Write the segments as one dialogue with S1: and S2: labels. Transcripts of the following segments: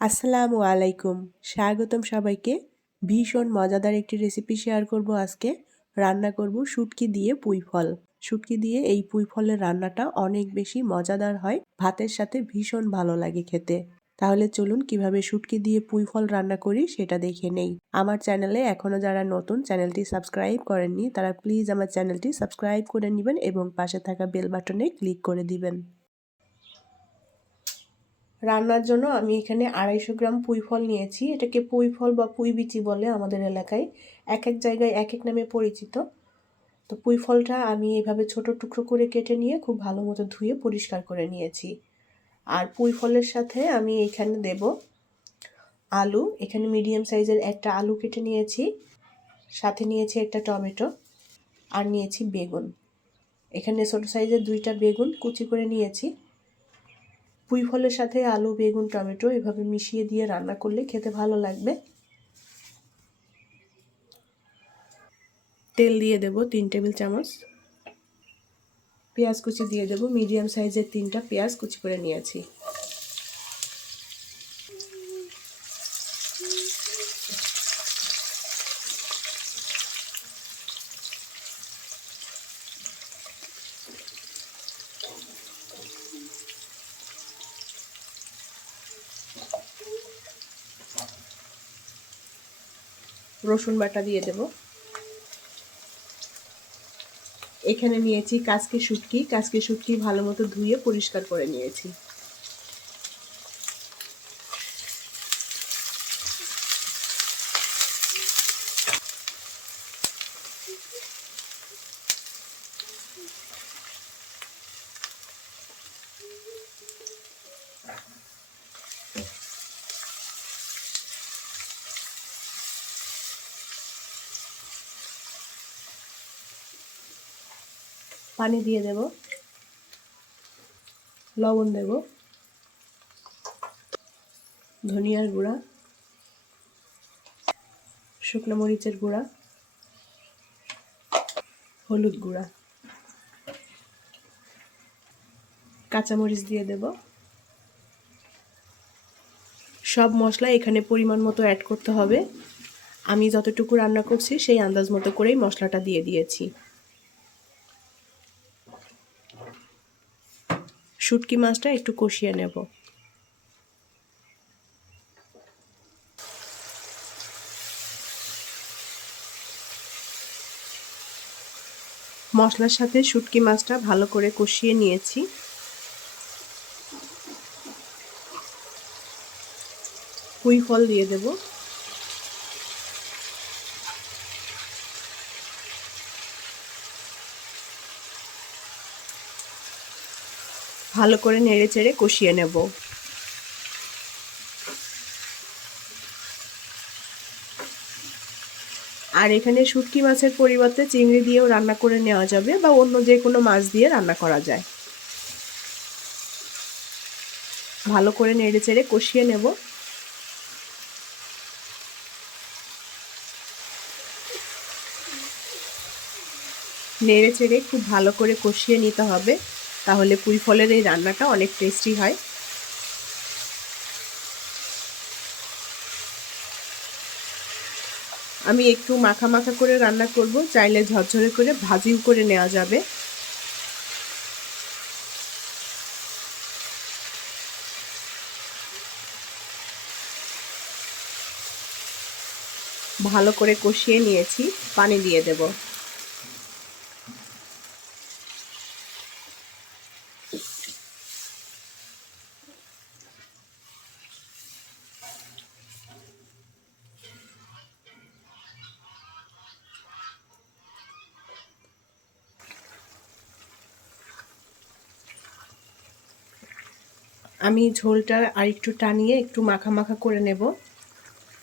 S1: আসসালামু আলাইকুম। স্বাগতম সবাইকে। ভীষণ মজাদার একটি রেসিপি শেয়ার করব আজকে। রান্না করব শুটকি দিয়ে পুঁই ফল। শুটকি দিয়ে এই পুঁই ফলের রান্নাটা অনেক বেশি মজাদার হয়। ভাতের সাথে ভীষণ ভালো লাগে খেতে। তাহলে চলুন কীভাবে শুটকি দিয়ে পুঁই ফল রান্না করি সেটা দেখে নেই। আমার চ্যানেলে এখনও যারা নতুন চ্যানেলটি সাবস্ক্রাইব করেননি, তারা প্লিজ আমার চ্যানেলটি সাবস্ক্রাইব করে নেবেন এবং পাশে থাকা বেল বাটনে ক্লিক করে দিবেন। রান্নার জন্য আমি এখানে আড়াইশো গ্রাম পুঁই ফল নিয়েছি। এটাকে পুঁই ফল বা পুঁই বিচি বলে আমাদের এলাকায়। এক এক জায়গায় এক এক নামে পরিচিত। তো পুঁই ফলটা আমি এভাবে ছোট টুকরো করে কেটে নিয়ে খুব ভালো মতো ধুয়ে পরিষ্কার করে নিয়েছি। আর পুঁই ফলের সাথে আমি এখানে দেব আলু। এখানে মিডিয়াম সাইজের একটা আলু কেটে নিয়েছি। সাথে নিয়েছি একটা টমেটো। আর নিয়েছি বেগুন। এখানে ছোটো সাইজের দুইটা বেগুন কুচি করে নিয়েছি। পুঁই ফলের সাথে আলু, বেগুন, টমেটো এভাবে মিশিয়ে দিয়ে রান্না করলে খেতে ভালো লাগবে। তেল দিয়ে দেব তিন টেবিল চামচ। পেঁয়াজ কুচি দিয়ে দেব। মিডিয়াম সাইজের তিনটা পেঁয়াজ কুচি করে নিয়েছি। রসুন বাটা দিয়ে দেব। এখানে নিয়েছি কাজকে শুটকি। কাজকে শুটকি ভালো মতো ধুয়ে পরিষ্কার করে নিয়েছি। পানি দিয়ে দেব। লবণ দেব। ধনিয়ার গুঁড়া। শুকনো মরিচের গুঁড়া। হলুদ গুঁড়া। কাঁচামরিচ দিয়ে দেব। সব মশলা এখানে পরিমাণ মতো অ্যাড করতে হবে। আমি যতটুকু রান্না করছি, সেই আন্দাজ মতো করেই মশলাটা দিয়ে দিয়েছি। শুটকি মাছটা একটু কষিয়ে নেব। মশলার সাথে শুটকি মাছটা ভালো করে কষিয়ে নিয়েছি। কুই ফল দিয়ে দেবো। ভালো করে নেড়ে চেড়ে কষিয়ে নেব। আর এখানে শুটকি মাছের পরিবর্তে চিংড়ি দিয়েও রান্না করে নেওয়া যাবে বা অন্য যে কোনো মাছ দিয়ে রান্না করা যায়। ভালো করে নেড়ে চেড়ে কষিয়ে নেব। নেড়ে চেড়ে খুব ভালো করে কষিয়ে নিতে হবে। তাহলে পুঁই ফলের এই রান্নাটা অনেক টেস্টি হয়। আমি একটু মাখা মাখা করে রান্না করব, চাইলে ঝরঝরে করে ভাজিও করে নেওয়া যাবে। ভালো করে কষিয়ে নিয়েছি, পানি দিয়ে দেবো। আমি ঝোলটা আর একটু টানিয়ে একটু মাখা মাখা করে নেব।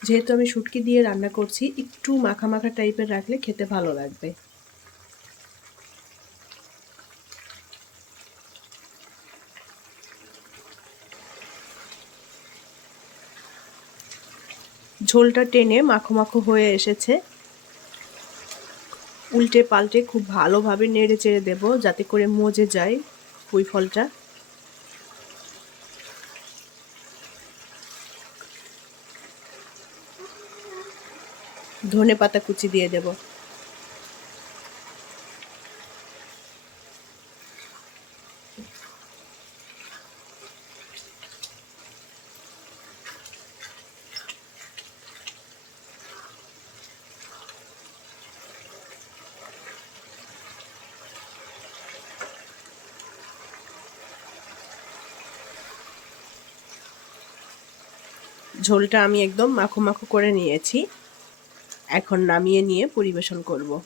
S1: যেহেতু আমি শুটকি দিয়ে রান্না করছি, একটু মাখা মাখা টাইপের রাখলে খেতে ভালো লাগবে। ঝোলটা টেনে মাখো মাখো হয়ে এসেছে। উল্টে পাল্টে খুব ভালোভাবে নেড়ে চেড়ে দেবো যাতে করে মজে যায় পুঁই ফলটা। ধনে পাতা কুচি দিয়ে দেব। ঝোলটা আমি একদম মাখো মাখো করে নিয়েছি। এখন নামিয়ে নিয়ে পরিবেশন করব।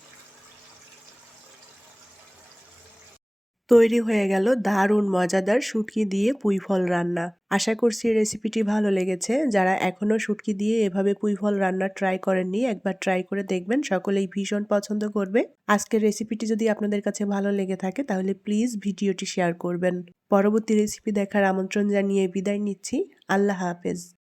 S1: তৈরি হয়ে গেল দারুণ মজাদার শুটকি দিয়ে পুঁই ফল রান্না। আশা করছি রেসিপিটি ভালো লেগেছে। যারা এখনও শুটকি দিয়ে এভাবে পুঁই ফল রান্না ট্রাই করেননি, একবার ট্রাই করে দেখবেন। সকলেই ভীষণ পছন্দ করবে। আজকের রেসিপিটি যদি আপনাদের কাছে ভালো লেগে থাকে, তাহলে প্লিজ ভিডিওটি শেয়ার করবেন। পরবর্তী রেসিপি দেখার আমন্ত্রণ জানিয়ে বিদায় নিচ্ছি। আল্লাহ হাফেজ।